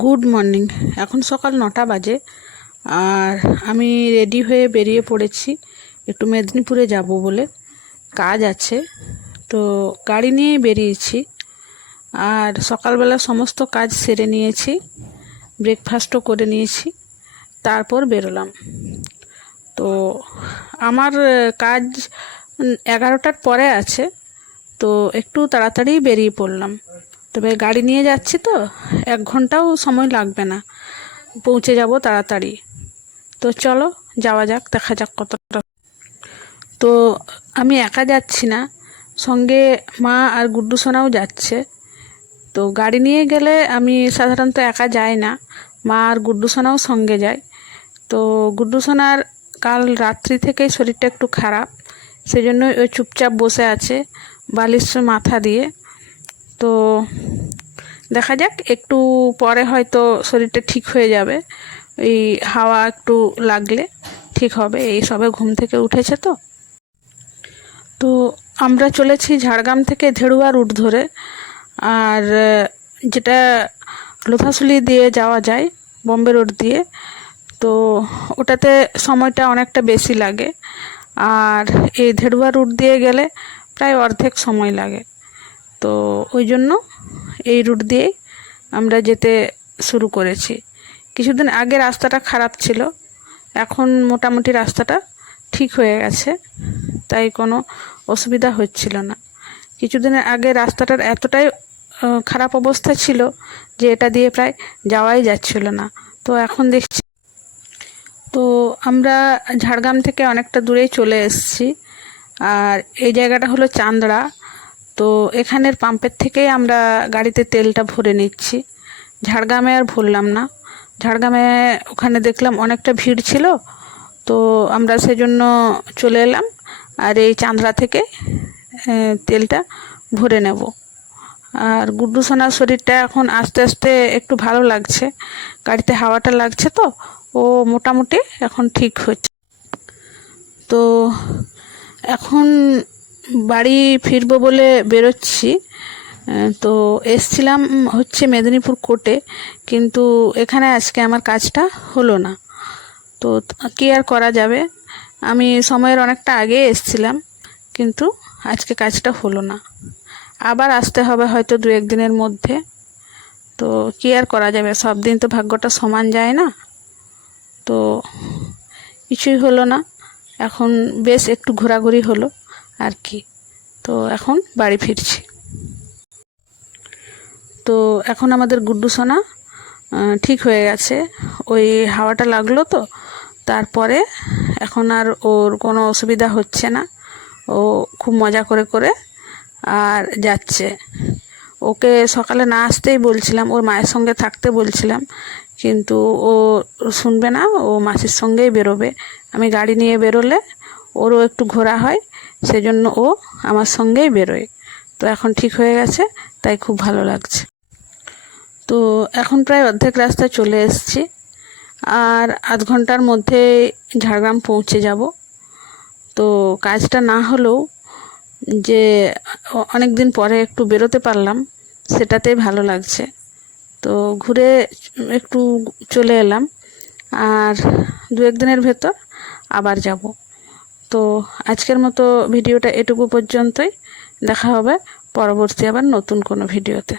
Good morning এখন সকাল নটা বাজে আর আমি রেডি হয়ে বেরিয়ে পড়েছি। একটু মেদিনীপুরে যাব বলে কাজ আছে। তো গাড়ি নিয়েই বেরিয়েছি। আর সকালবেলা সমস্ত কাজ সেরে নিয়েছি ব্রেকফাস্টও করে নিয়েছি, তারপর বেরোলাম। তো আমার কাজ এগারোটার পরে আছে। তো একটু তাড়াতাড়ি বেরিয়ে পড়লাম। তবে গাড়ি নিয়ে যাচ্ছি তো, এক ঘন্টাও সময় লাগবে না। পৌঁছে যাব তাড়াতাড়ি। তো চলো, যাওয়া যাক, দেখা যাক কতটা। তো আমি একা যাচ্ছি না, সঙ্গে মা আর গুড্ডু সোনাও যাচ্ছে। তো গাড়ি নিয়ে গেলে আমি সাধারণত একা যাই না, মা আর গুড্ডু সোনাও সঙ্গে যায়। তো গুড্ডু সোনার কাল রাত্রি থেকেই শরীরটা একটু খারাপ সেজন্য ওই চুপচাপ বসে আছে বালিশ মাথা দিয়ে। তো দেখা যাক, একটু পরে হয়তো শরীরটা ঠিক হয়ে যাবে। এই হাওয়া একটু লাগলে ঠিক হবে, এই সবে ঘুম থেকে উঠেছে তো। তো আমরা চলেছি ঝাড়গ্রাম থেকে ধেড়ুয়া রুট ধরে। আর, যেটা লোথাশুলি দিয়ে যাওয়া যায়, বম্বে রোড দিয়ে, তো ওটাতে সময়টা অনেকটা বেশি লাগে। আর এই ধেড়ুয়া রুট দিয়ে গেলে প্রায় অর্ধেক সময় লাগে। তো ওই জন্য এই রুট দিয়েই আমরা যেতে শুরু করেছি। কিছুদিন আগে রাস্তাটা খারাপ ছিল, এখন মোটামুটি রাস্তাটা ঠিক হয়ে গেছে, তাই কোনো অসুবিধা হচ্ছিল না। কিছুদিনের আগে রাস্তাটার এতটাই খারাপ অবস্থা ছিল যে এটা দিয়ে প্রায় যাওয়াই যাচ্ছিল না। তো এখন দেখছি, তো আমরা ঝাড়গ্রাম থেকে অনেকটা দূরেই চলে এসেছি। আর এই জায়গাটা হলো চান্দড়া তো এখানের পাম্পের থেকেই আমরা গাড়িতে তেলটা ভরে নিচ্ছি। ঝাড়গ্রামে আর ভরলাম না। ঝাড়গ্রামে ওখানে দেখলাম অনেকটা ভিড় ছিল, তো আমরা সেজন্য চলে এলাম আর এই চান্দড়া থেকে তেলটা ভরে নেব। আর গুড্ডু সোনার শরীরটা এখন আস্তে আস্তে একটু ভালো লাগছে। গাড়িতে হাওয়াটা লাগছে তো, ও মোটামুটি এখন ঠিক হচ্ছে। তো এখন বাড়ি ফিরবো বলে বেরোচ্ছি। তো এসছিলাম হচ্ছে মেদিনীপুর কোর্টে, কিন্তু এখানে আজকে আমার কাজটা হলো না। তো কি আর করা যাবে? আমি সময়ের অনেকটা আগে এসছিলাম, কিন্তু আজকে কাজটা হলো না। আবার আসতে হবে হয়তো দু একদিনের মধ্যে। তো কি আর করা যাবে? সব দিন তো ভাগ্যটা সমান যায় না। তো কিছুই হলো না। এখন বেশ একটু ঘোরাঘুরি হলো। আর কি তো এখন বাড়ি ফিরছি। তো এখন আমাদের গুড্ডু সোনা ঠিক হয়ে গেছে। ওই হাওয়াটা লাগল তো, তারপরে এখন আর ওর কোনো অসুবিধা হচ্ছে না। ও খুব মজা করে করে আর যাচ্ছে। ওকে সকালে না আসতেই বলছিলাম, ওর মায়ের সঙ্গে থাকতে বলছিলাম, কিন্তু ও শুনবে না, ও মাসির সঙ্গেই বেরোবে। আমি গাড়ি নিয়ে বেরোলে ওরও একটু ঘোরা হয় সেজন্য ও আমার সঙ্গেই বেরোয়। তো এখন ঠিক হয়ে গেছে, তাই খুব ভালো লাগছে। তো এখন প্রায় অর্ধেক রাস্তা চলে এসেছি। আর আধ ঘণ্টার মধ্যে ঝাড়গ্রাম পৌঁছে যাব। তো কাজটা না হলেও যে অনেক দিন পরে একটু বেরোতে পারলাম সেটাতেই ভালো লাগছে। তো ঘুরে একটু চলে এলাম। আর দু একদিনের ভেতর আবার যাব। তো আজকের মতো ভিডিওটা এটুকু পর্যন্তই। দেখা হবে পরবর্তী আবার নতুন কোনো ভিডিওতে।